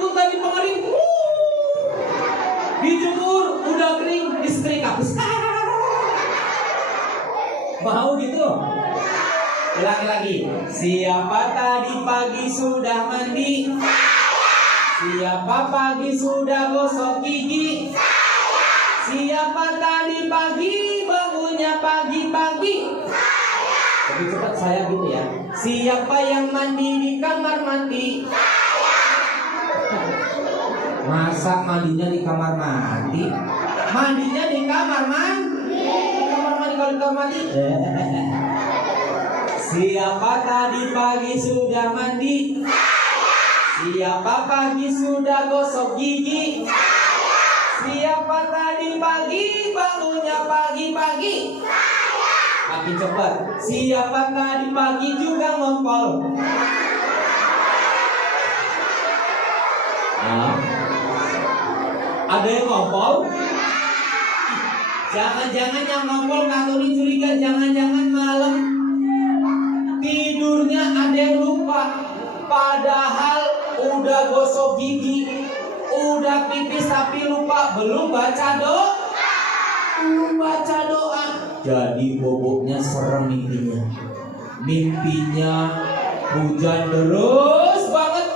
punta di pengaring, dijemur, udah kering, disetrika. Mau gitu? Ulangi lagi. Siapa tadi pagi sudah mandi? Siapa pagi sudah gosok gigi? Siapa tadi pagi bangunnya pagi-pagi? Lebih cepat saya gitu ya. Siapa yang mandi di kamar mandi? Masa mandinya di kamar mandi? Mandinya di kamar mandi. Di kamar mandi kalau di kamar mandi. Siapa tadi pagi sudah mandi? Siapa pagi sudah gosok gigi? Siapa tadi pagi bangunnya pagi-pagi? Makin cepat. Siapa tadi pagi juga ngompol? Ada yang ngompol? Jangan-jangan yang ngompol Kak curiga, jangan-jangan malam tidurnya ada yang lupa. Padahal udah gosok gigi, udah pipis tapi lupa, belum baca doa. Jadi boboknya serem mimpinya. Mimpinya hujan terus banget,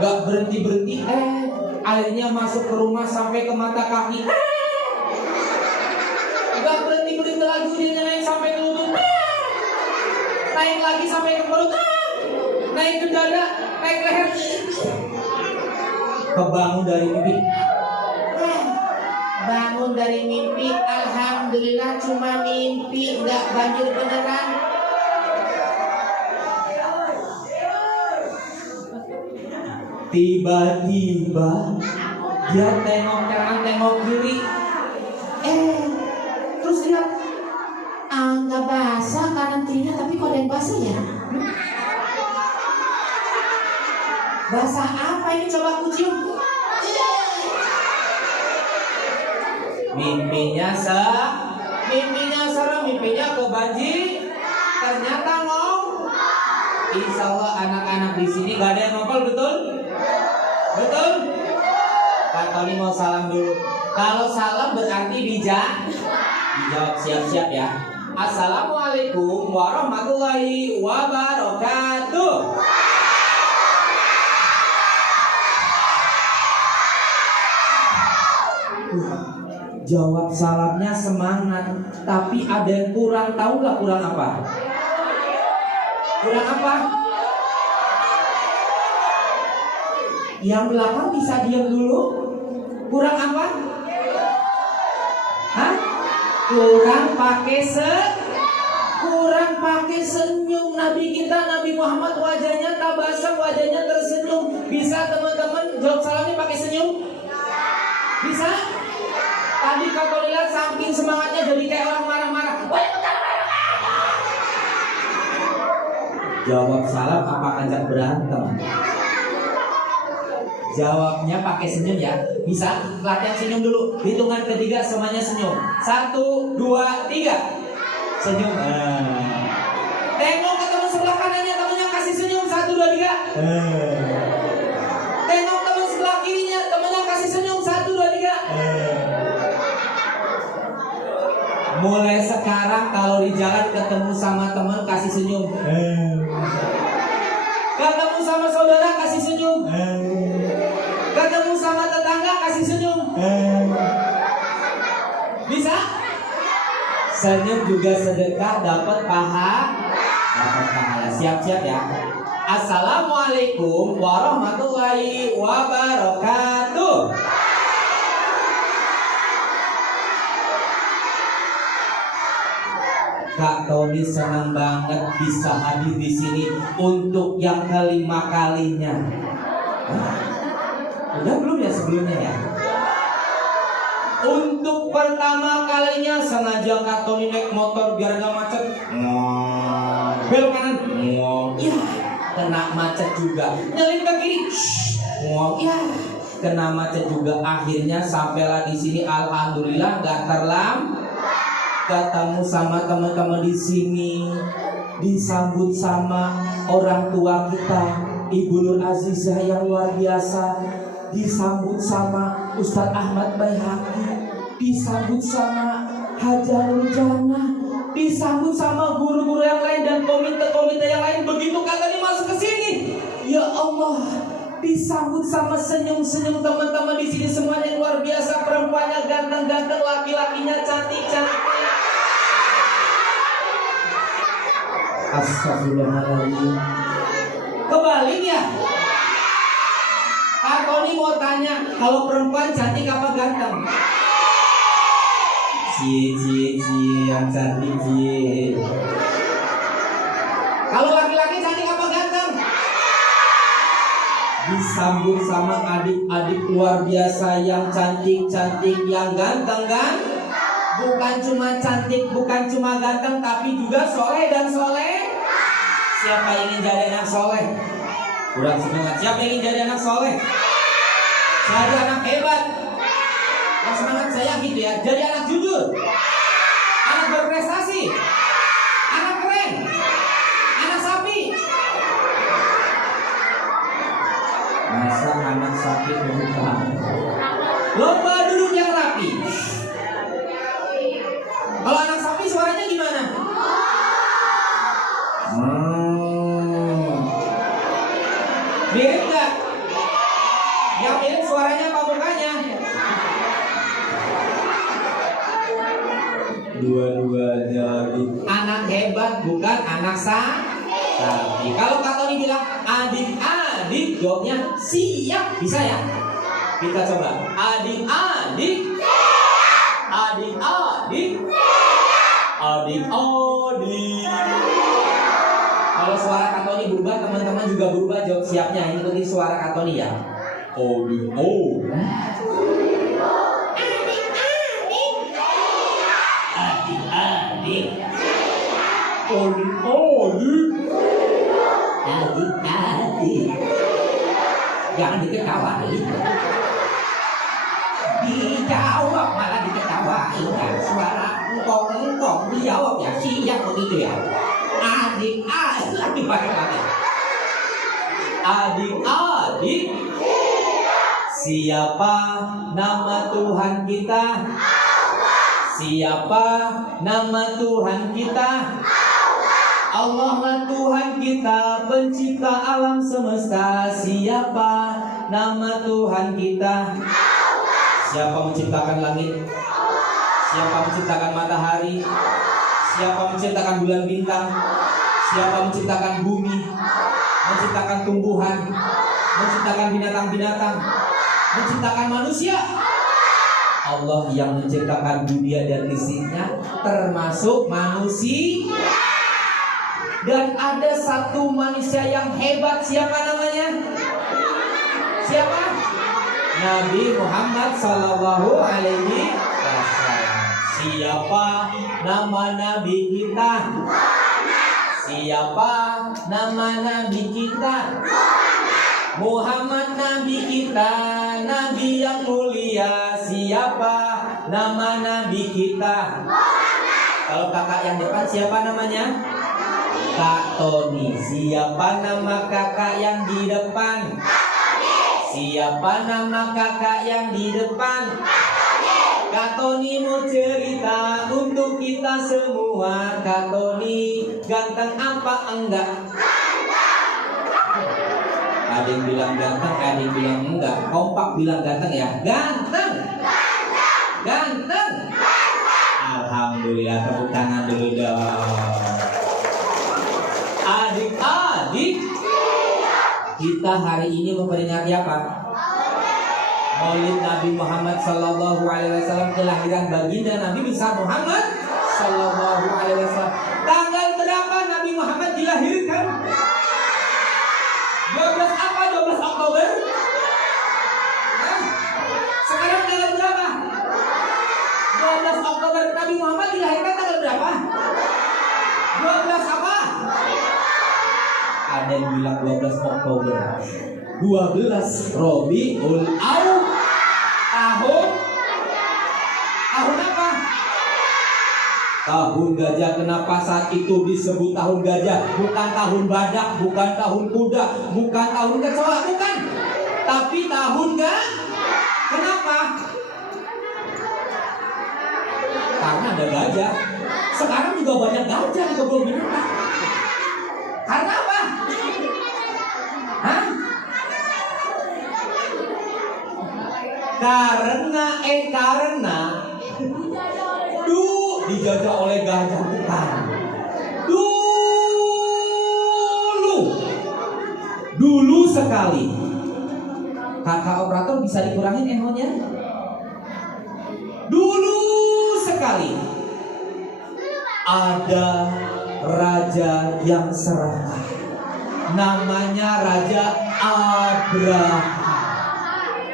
gak berhenti-berhenti. Airnya masuk ke rumah sampai ke mata kaki. Gak berhenti-berhenti lagi, hujannya naik sampai ke lutut. Naik lagi sampai ke perut. Naik ke dada, naik ke leher. Kebangun dari mimpi. Bangun dari mimpi, alhamdulillah cuma mimpi, nggak banjir beneran. Tiba-tiba dia tengok kanan, tengok kiri. Terus dia nggak basah kanan kirinya, tapi kok ada yang basah ya? Basah apa ini? Coba aku cium. Mimpinya serem, mimpinya kebanjir. Ternyata Insya Allah anak-anak di sini gak ada yang ngompol, betul? Betul? Kak Tony mau salam dulu. Kalau salam berarti dijawab, siap-siap ya. Assalamualaikum warahmatullahi wabarakatuh. Jawab salamnya semangat, tapi ada yang kurang. Tahu nggak kurang apa? Kurang apa? Yang belakang bisa diam dulu. Kurang apa? Hah? Kurang pakai senyum. Nabi kita, Nabi Muhammad, wajahnya tabasam, wajahnya tersenyum. Bisa teman-teman jawab salamnya pakai senyum? Bisa? Tadi kalau lihat saking semangatnya jadi kayak orang marah-marah. Jawab salam apa ngajak berantem? Jawabnya pakai senyum ya. Bisa? Latihan senyum dulu. Hitungan ketiga semuanya senyum. 1, 2, 3. Senyum. Tengok ke teman sebelah kanannya, temannya kasih senyum. 1, 2, 3. Tengok teman sebelah kirinya, temannya kasih senyum. 1, 2, 3. Mulai sekarang kalau di jalan ketemu sama teman kasih senyum. Ketemu sama saudara kasih senyum. Ketemu sama tetangga kasih senyum. Bisa? Senyum juga sedekah, dapat pahala. Siap-siap ya. Assalamualaikum warahmatullahi wabarakatuh. Kak Tony senang banget bisa hadir di sini untuk yang kelima kalinya. Udah belum ya sebelumnya ya? Untuk pertama kalinya sengaja Kak Tony naik motor biar gak macet. Belok kanan. Ya, kena macet juga. Nyalip ke kiri. Ya, kena macet juga. Akhirnya sampai lagi sini, alhamdulillah gak terlambat. Ketemu sama teman-teman di sini, disambut sama orang tua kita. Ibu Nur Azizah yang luar biasa, disambut sama Ustadz Ahmad Baihaqi, disambut sama Hajarul Jannah, disambut sama guru-guru yang lain dan komite-komite yang lain. Begitu Katoni masuk ke sini, ya Allah, disambut sama senyum-senyum teman-teman di sini semuanya luar biasa. Perempuannya ganteng-ganteng, laki-lakinya cantik-cantik. Astagfirullahaladzim. Kebalik ya. Kak Tony mau tanya, kalau perempuan cantik apa ganteng? Cie yang cantik cie. Kalau laki-laki cantik apa ganteng? Disambut sama adik-adik luar biasa yang cantik-cantik, yang ganteng kan? Bukan cuma cantik, bukan cuma ganteng, tapi juga soleh dan soleh. Siapa ingin jadi anak soleh? Kurang semangat. Siapa ingin jadi anak soleh? Jadi anak hebat. Yang semangat saya gitu ya. Jadi anak jujur, anak berprestasi, anak keren, anak sapi. Masa anak sapi bukan? Lomba duduk yang rapi. Kalau anak sapi suaranya gimana? Mirip gak? Yang mirip suaranya apa mukanya? Dua-duanya. Anak hebat bukan anak sapi. Kalau Kak Tony bilang adik-adik, jawabnya siap. Bisa ya? Kita coba. Adik-adik, adik-adik, adik-adik. Kalau suara Kak Tony berubah, teman-teman juga berubah jawab siapnya. Ini ikuti suara Kak Tony ya. Adik-adik, adik-adik, adik-adik. Jangan diketawain. Dijawab malah diketawain kan. Suara engkong-engkong dijawab ya, siap begitu ya. Adik-adik, adik-adik, siapa nama Tuhan kita? Siapa nama Tuhan kita? Allah lah Tuhan kita, pencipta alam semesta. Siapa nama Tuhan kita? Siapa menciptakan langit? Siapa menciptakan matahari? Siapa menciptakan bulan bintang? Siapa menciptakan bumi? Menciptakan tumbuhan? Menciptakan binatang-binatang? Menciptakan manusia? Allah yang menciptakan dunia dan isinya, termasuk manusia. Dan ada satu manusia yang hebat. Siapa namanya? Siapa? Nabi Muhammad Sallallahu Alaihi Wasallam. Siapa nama Nabi kita? Siapa nama Nabi kita? Muhammad Nabi kita, Nabi yang mulia. Siapa nama Nabi kita? Kalau kakak yang depan siapa namanya? Kak Tony. Siapa nama kakak yang di depan? Siapa nama kakak yang di depan? Kak Tony mau cerita untuk kita semua. Kak Tony ganteng apa enggak? Ada yang bilang ganteng, ada yang bilang enggak. Kompak bilang ganteng ya. Ganteng, ganteng. Alhamdulillah, tepuk tangan dulu dong. Adik-adik, kita hari ini memperingati apa? Maulid Nabi Muhammad Sallallahu Alaihi Wasallam, kelahiran baginda Nabi besar Muhammad Sallallahu Alaihi Wasallam. Tanggal berapa Nabi Muhammad dilahirkan? 12 apa? 12 Oktober? Sekarang tanggal berapa? 12 Oktober. Nabi Muhammad dilahirkan tanggal berapa? 12 apa? Ada yang bilang 12 Oktober. 12 Rabiul Awwal. Tahun apa? Tahun gajah, kenapa saat itu disebut tahun gajah? Bukan tahun badak, bukan tahun kuda, bukan tahun kecoa, bukan. Tapi tahun kenapa? Karena ada gajah. Sekarang juga banyak gajah di kebun binatang. Karena apa? Hah? Karena dijajah oleh gajah, bukan. Dulu sekali. Kakak operator bisa dikurangin ehonya? Dulu sekali ada raja yang serakah. Namanya Raja Abraham.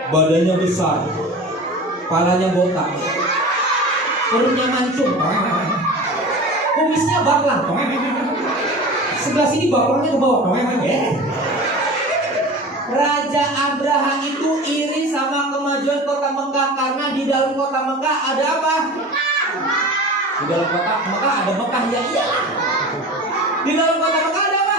Badannya besar, kepalanya botak, perutnya mancung, kumisnya baklang, sebelah sini baklangnya ke bawah. Raja Abraham itu iri sama kemajuan kota Mekah, karena di dalam kota Mekah ada apa? Di dalam kota Mekah ada Mekah, ya iyalah. Di dalam kota Mekah ada apa?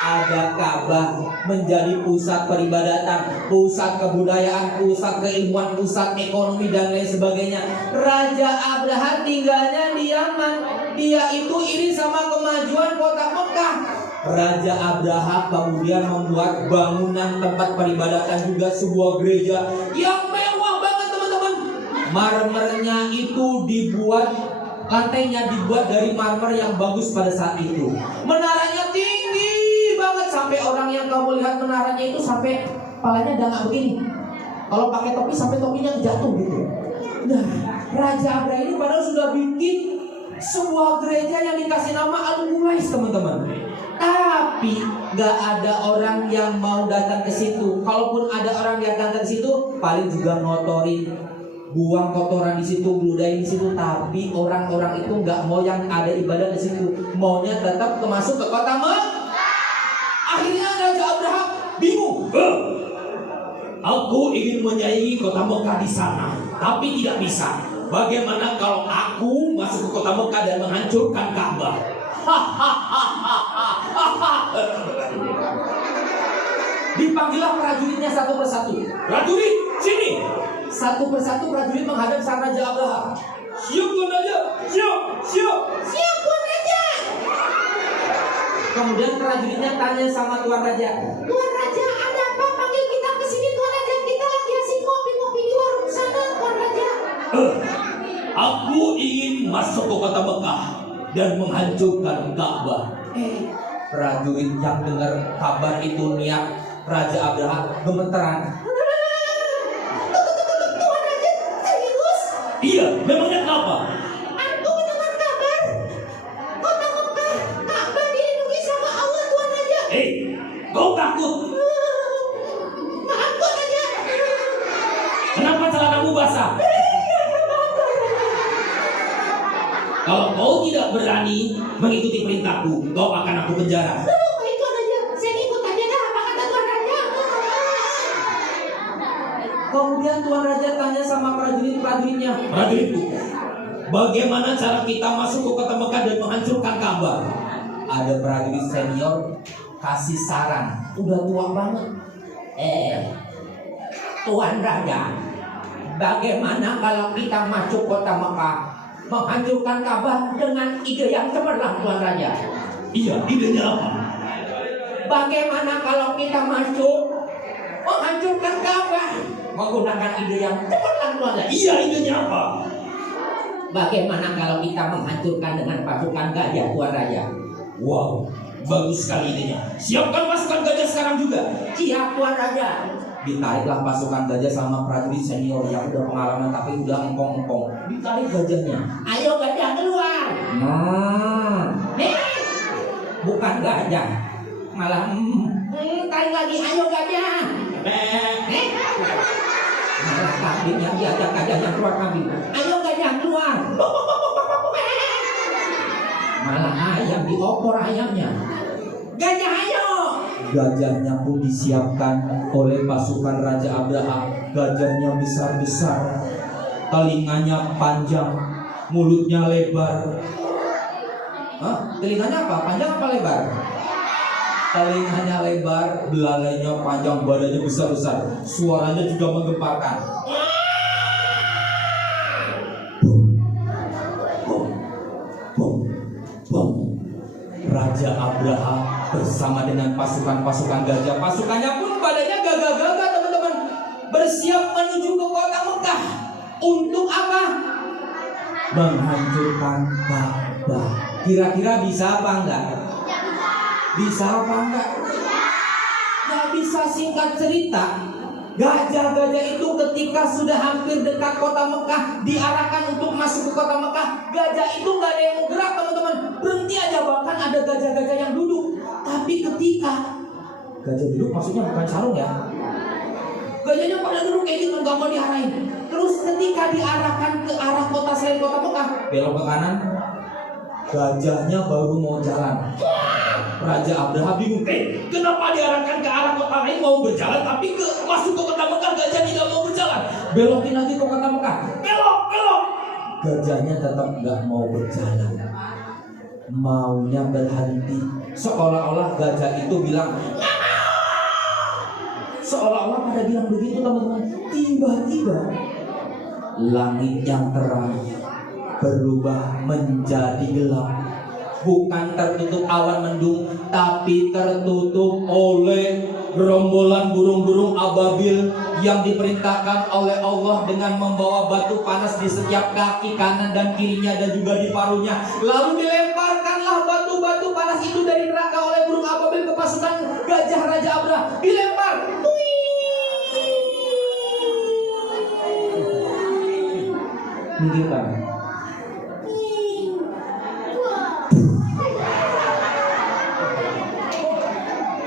Ada Ka'bah, menjadi pusat peribadatan, pusat kebudayaan, pusat keilmuan, pusat ekonomi dan lain sebagainya. Raja Abraham tinggalnya di Yaman. Dia itu iri sama kemajuan kota Mekah. Raja Abraham kemudian membuat bangunan tempat peribadatan, juga sebuah gereja yang mewah banget, teman-teman. Marmernya itu dibuat, lantainya dibuat dari marmer yang bagus pada saat itu. Menaranya tinggi banget, sampai orang yang kamu lihat menaranya itu sampai kepalanya dangak begini. Kalau pakai topi sampai topinya jatuh gitu. Nah, Raja Abraham ini padahal sudah bikin sebuah gereja yang dikasih nama Al-Qulais, teman-teman. Tapi gak ada orang yang mau datang ke situ. Kalaupun ada orang yang datang ke situ, paling juga ngotorin, buang kotoran di situ, bludain di situ. Tapi orang-orang itu nggak mau yang ada ibadah di situ, maunya tetap masuk ke kota Mekah. Akhirnya Raja Abraham bingung. Aku ingin menyaingi kota Mekah di sana, tapi tidak bisa. Bagaimana kalau aku masuk ke kota Mekah dan menghancurkan Ka'bah? Dipanggillah prajuritnya satu persatu. Prajurit, sini. Satu persatu prajurit menghadap sang Raja Abraham. Siap Tuan Raja, siap Tuan Raja. Kemudian prajuritnya tanya sama Tuan Raja, Tuan Raja, ada apa panggil kita ke sini Tuan Raja? Kita lagi asik ngopi-ngopi di warung sana Tuan Raja. Aku ingin masuk ke kota Mekah dan menghancurkan Ka'bah. Prajurit yang dengar kabar itu niat Raja Abraham gemeteran. Tuan Raja, serius? Iya, memangnya kenapa? Aku mendengar kabar kota Mekah, Ka'bah dilindungi sama Allah Tuan Raja. Kau takut? Maaf Tuan Raja. Kenapa celanamu basah? Kalau kau tidak berani mengikuti perintahku, kau akan aku penjara. Baik Tuan Raja, saya ikut aja dah apa kata Tuan Raja. Kemudian Tuan Raja tanya sama prajuritnya. Prajuritku, bagaimana cara kita masuk ke kota Mekah dan menghancurkan Ka'bah? Ada prajurit senior kasih saran, udah tua banget. Tuan Raja, bagaimana kalau kita masuk kota Mekah, menghancurkan Ka'bah dengan ide yang cemerlang Tuan Raja? Iya, idenya apa? Bagaimana kalau kita masuk menghancurkan Ka'bah menggunakan ide yang cemerlang Tuan Raja? Iya, idenya apa? Bagaimana kalau kita menghancurkan dengan pasukan gajah Tuan Raja? Wow, bagus sekali idenya. Siapkan pasukan gajah sekarang juga. Siap Tuan Raja. Ditariklah pasukan gajah sama prajurit senior yang udah pengalaman tapi udah engkong-engkong. Ditarik gajahnya. Ayo gajah keluar. Bukan gajah, malah tarik lagi. Ayo gajah. Malah kambing yang diajak gajahnya keluar kambing. Ayo gajah keluar. Malah ayam diopor ayamnya. Gajah ayo. Gajahnya pun disiapkan oleh pasukan Raja Abraham. Gajahnya besar-besar, telinganya panjang, mulutnya lebar. Hah? Telinganya apa? Panjang apa lebar? Telinganya lebar, belalainya panjang, badannya besar-besar, suaranya juga menggemparkan. Bom, bom, bom. Raja Abraha bersama dengan pasukan-pasukan gajah, pasukannya pun badannya gagah-gagah teman-teman, bersiap menuju ke kota Mekah. Untuk apa? Menghancurkan Ka'bah. Kira-kira bisa apa enggak? Bisa apa enggak? Nggak bisa. Singkat cerita, gajah-gajah itu ketika sudah hampir dekat kota Mekah, diarahkan untuk masuk ke kota Mekah, gajah itu nggak ada yang mau gerak teman-teman, berhenti aja. Bahkan ada gajah-gajah yang duduk. Tapi ketika gajah duduk, maksudnya bukan sarung ya, gajahnya pada duduk kayak gitu, nggak mau diarahin. Terus ketika diarahkan ke arah kota selain kota Mekah, belok ke kanan, gajahnya baru mau jalan. Raja Abraha bingung, kenapa diarahkan ke arah kota lain mau berjalan, tapi masuk ke kota Mekah gajah tidak mau berjalan. Belokin lagi ke kota Mekah, belok. Gajahnya tetap nggak mau berjalan, maunya berhenti. Seolah-olah gajah itu bilang, seolah-olah pada bilang begitu teman-teman. Tiba-tiba langit yang terang berubah menjadi gelap. Bukan tertutup awan mendung, tapi tertutup oleh gerombolan burung-burung ababil yang diperintahkan oleh Allah dengan membawa batu panas di setiap kaki kanan dan kirinya dan juga di paruhnya. Lalu dilemparkanlah batu-batu panas itu dari neraka oleh burung ababil ke pasukan gajah Raja Abraha. Dilempar. Minggirkan.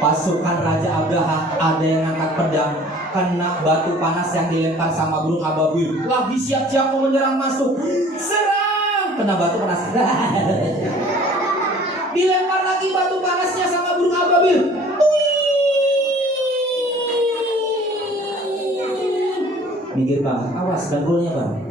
Pasukan Raja Abraha ada yang angkat pedang, kena batu panas yang dilempar sama burung ababil. Lagi siap-siap mau menyerang masuk, serang, kena batu panas. Dilempar lagi batu panasnya sama burung ababil. Minggir bang, awas dengkulnya bang.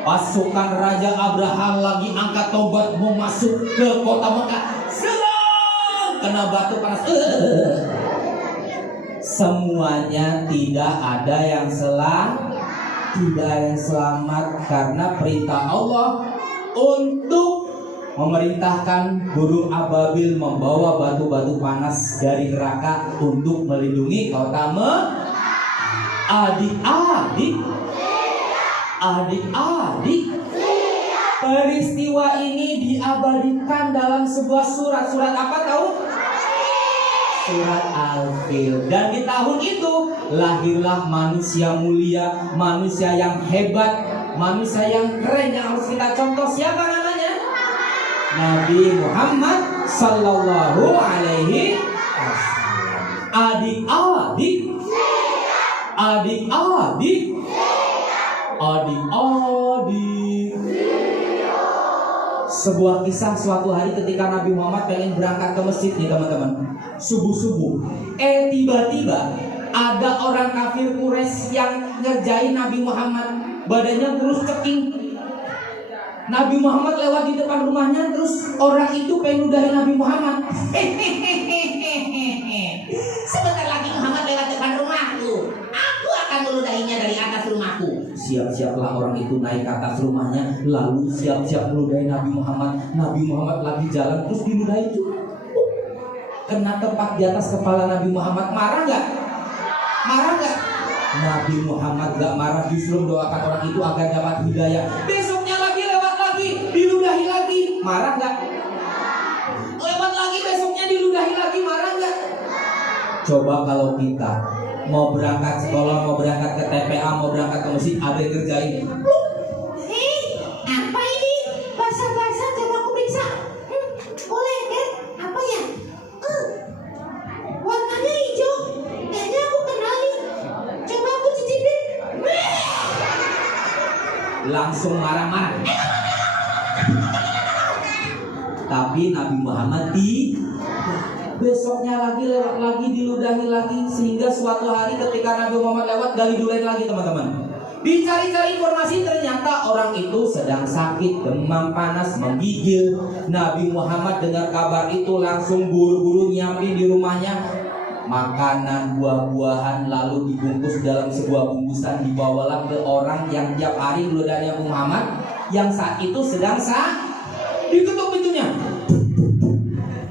Pasukan Raja Abraha lagi angkat tombak mau masuk ke kota Mekah. Serang! Kena batu panas. Semuanya tidak ada yang selamat karena perintah Allah untuk memerintahkan burung ababil membawa batu-batu panas dari neraka untuk melindungi kota Mekah. Adik-adik, peristiwa ini diabadikan dalam sebuah surat. Surat apa tahu? Surat Al-Fil. Dan di tahun itu lahirlah manusia mulia, manusia yang hebat, manusia yang keren yang harus kita contoh. Siapa namanya? Nabi Muhammad Sallallahu Alaihi Wasallam. Adik-adik, sebuah kisah suatu hari ketika Nabi Muhammad pengen berangkat ke masjid nih teman-teman, subuh-subuh. Tiba-tiba ada orang kafir Quraisy yang ngerjain Nabi Muhammad, badannya kurus ceking. Nabi Muhammad lewat di depan rumahnya, terus orang itu pengen ludahin Nabi Muhammad. Sebentar lagi Muhammad lewat depan rumahku, aku akan meludahinya dari atas rumahku. Siap-siaplah orang itu naik ke atas rumahnya, lalu siap-siap meludahi Nabi Muhammad. Nabi Muhammad lagi jalan, terus diludahi juga. Kena tepat di atas kepala Nabi Muhammad. Marah nggak? Nabi Muhammad gak marah, justru mendoakan orang itu agar dapat hidayah. Besoknya lagi lewat lagi, diludahi lagi. Marah nggak? Lewat lagi, besoknya diludahi lagi. Marah nggak? Coba kalau kita mau berangkat sekolah, mau berangkat ke TPA, mau berangkat ke masjid, ada yang kerjain. Apa ini? Basah-basah, coba aku periksa. Boleh kan? Apa ya? Warnanya hijau. Kayaknya aku kenal nih. Coba aku cicipin. Langsung marah-marah. Tapi Nabi Muhammad besoknya lagi lewat lagi, diludahi lagi, sehingga suatu hari ketika Nabi Muhammad lewat, gali dulain lagi teman-teman. Dicari-cari informasi, ternyata orang itu sedang sakit, demam panas, menggigil. Nabi Muhammad dengar kabar itu langsung buru-buru nyiapin di rumahnya makanan buah-buahan, lalu dibungkus dalam sebuah bungkusan, dibawalah ke orang yang tiap hari meludahi Nabi Muhammad, yang saat itu sedang diketuk pintunya.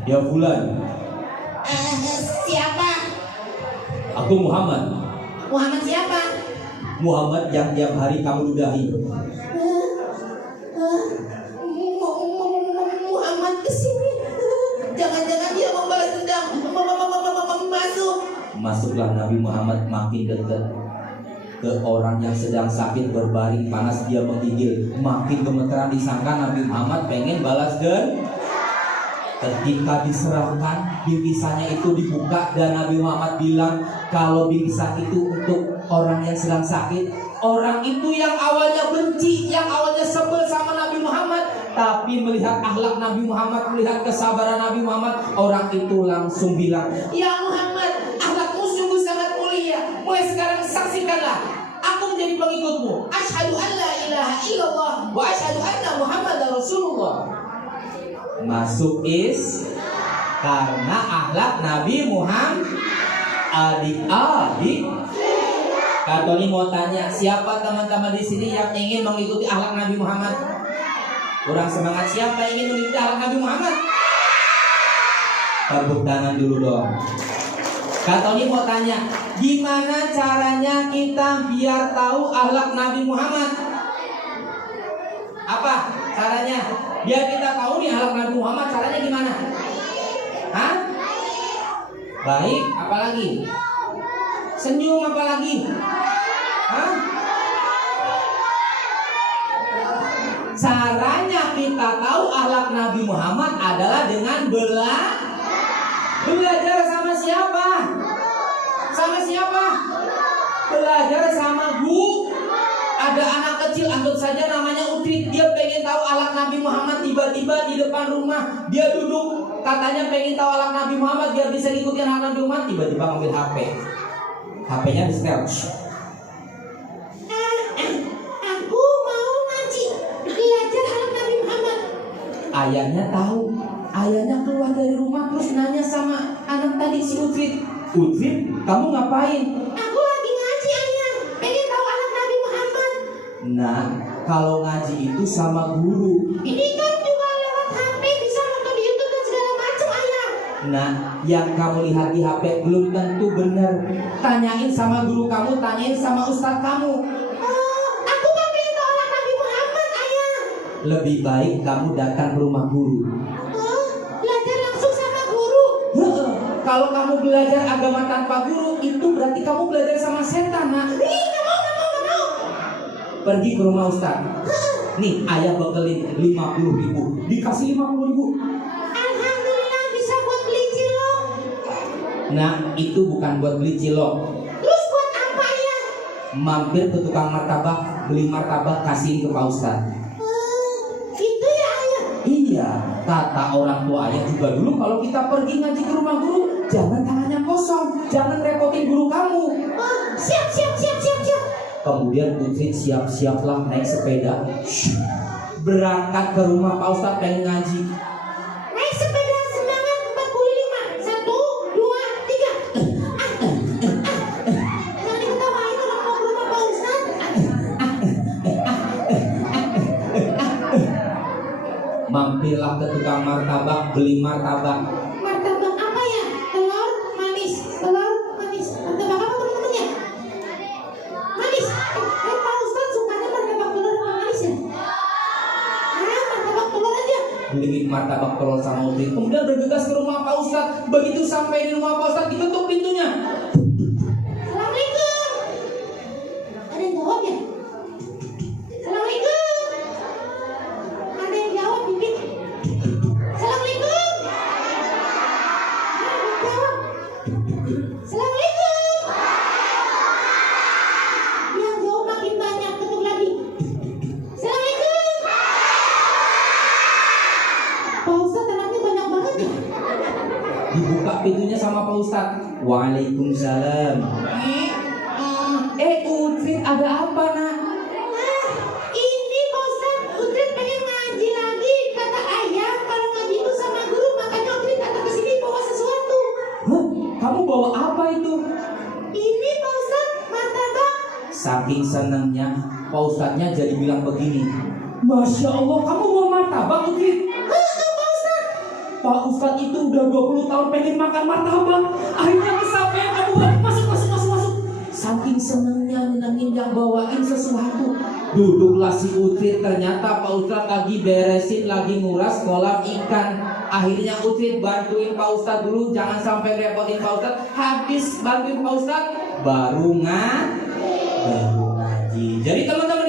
Ya fulan. Siapa? Aku Muhammad. Muhammad siapa? Muhammad yang tiap hari kamu ludahi. Muhammad kesini. Jangan-jangan dia membalas dendam. Masuk. Masuklah Nabi Muhammad makin dekat ke orang yang sedang sakit berbaring panas, dia menggigil. Makin gemeteran, disangka Nabi Muhammad pengen balas dendam. Ketika diserahkan, bingkisannya itu dibuka dan Nabi Muhammad bilang kalau bingkisan itu untuk orang yang sedang sakit. Orang itu yang awalnya benci, yang awalnya sebel sama Nabi Muhammad, tapi melihat akhlak Nabi Muhammad, melihat kesabaran Nabi Muhammad, orang itu langsung bilang, Ya Muhammad, akhlakmu sungguh sangat mulia. Mulai sekarang saksikanlah, aku menjadi pengikutmu. Asyhadu an la ilaha illallah wa asyhadu anna Muhammadar Rasulullah. masuk karena akhlak Nabi Muhammad. Adik-adik, Kak Tony mau tanya, siapa teman-teman di sini yang ingin mengikuti akhlak Nabi Muhammad? Kurang semangat, siapa yang ingin mengikuti akhlak Nabi Muhammad? Tepuk tangan dulu dong. Kak Tony mau tanya, gimana caranya kita biar tahu akhlak Nabi Muhammad? Apa caranya? Biar kita tahu nih akhlak Nabi Muhammad, caranya gimana? Hah? Baik, apalagi? Senyum, apalagi? Hah? Caranya kita tahu akhlak Nabi Muhammad adalah dengan belajar sama siapa? Sama siapa? Belajar sama guru. Ada anak kecil, anggap saja namanya Utrit, dia pengen tahu akhlak Nabi Muhammad. Tiba-tiba di depan rumah dia duduk, katanya pengen tahu akhlak Nabi Muhammad biar bisa ngikutin akhlak Nabi Muhammad. Tiba-tiba ngambil HP, HP-nya di setel. Aku mau ngaji, belajar akhlak Nabi Muhammad. Ayahnya tahu, ayahnya keluar dari rumah terus nanya sama anak tadi si Utrit, Utrit, kamu ngapain? Aku lagi ngaji ayah, pengen tahu akhlak Nabi Muhammad. Nah, kalau ngaji itu sama guru. Ini kan juga lewat HP, bisa nonton di YouTube dan segala macam ayah. Nah, yang kamu lihat di HP belum tentu benar. Tanyain sama guru kamu, tanyain sama ustadz kamu. Aku kan pengen tahu akhlak Nabi Muhammad ayah. Lebih baik kamu datang ke rumah guru. Belajar langsung sama guru. Kalau kamu belajar agama tanpa guru, itu berarti kamu belajar sama setan, nak. Nggak mau. Pergi ke rumah ustadz. Nih, ayah bekelin 50.000. Dikasih 50.000. Alhamdulillah bisa buat beli cilok. Nah, itu bukan buat beli cilok. Terus buat apa ya? Mampir ke tukang martabak, beli martabak, kasihin ke Pak Ustadz. Itu ya ayah. Iya, kata orang tua ayah juga dulu, kalau kita pergi ngaji ke rumah guru, jangan tangannya kosong, jangan repotin guru kamu. Siap. Kemudian Putri siap-siaplah naik sepeda, berangkat ke rumah Pak Ustadz pengen ngaji. Naik sepeda semangat 45. 1, 2, 3. Jangan diketawain orang mau ke rumah Pak Ustadz. Mampirlah ke tukang martabak, beli martabak. Martabak apa ya? Telur manis. Martabak apa teman-temannya? Manis. Pak Ustadz sukanya martabak telur sama manis ya? Martabak telur aja. Beli martabak telur sama Udin. Kemudian bergegas ke rumah Pak Ustadz. Begitu sampai di rumah Pak Ustadz, diketuk pintunya. Assalamualaikum. Ada yang jawab ya? Assalamualaikum. Ada yang jawab Bibit? Assalamualaikum. Ada yang jawab? Assalamualaikum. Yang jawab makin banyak, ketuk lagi. Assalamualaikum. Pak Ustadz anaknya banyak banget ya? Dibuka pintunya sama Pak Ustadz. Waalaikumsalam. Utrit, ada apa nak? Ini Pak Ustadz, Utrit pengen ngaji lagi. Kata ayah kalau ngaji itu sama guru, makanya Utrit datang ke sini bawa sesuatu. Hah? Kamu bawa apa itu? Ini Pak Ustadz, martabak. Saking senangnya Pak Ustadznya jadi bilang begini, Masya Allah, kamu bawa martabak Utrit? Pak Ustadz itu udah 20 tahun pengen makan martabak. Akhirnya kesampaian kamu buat masuk. Saking senangnya menangin yang bawain sesuatu. Duduklah si Utrit, ternyata Pak Ustadz lagi beresin, lagi nguras kolam ikan. Akhirnya Utrit bantuin Pak Ustadz dulu, jangan sampai repotin Pak Ustadz. Habis bantuin Pak Ustadz, baru ngaji. Jadi teman-teman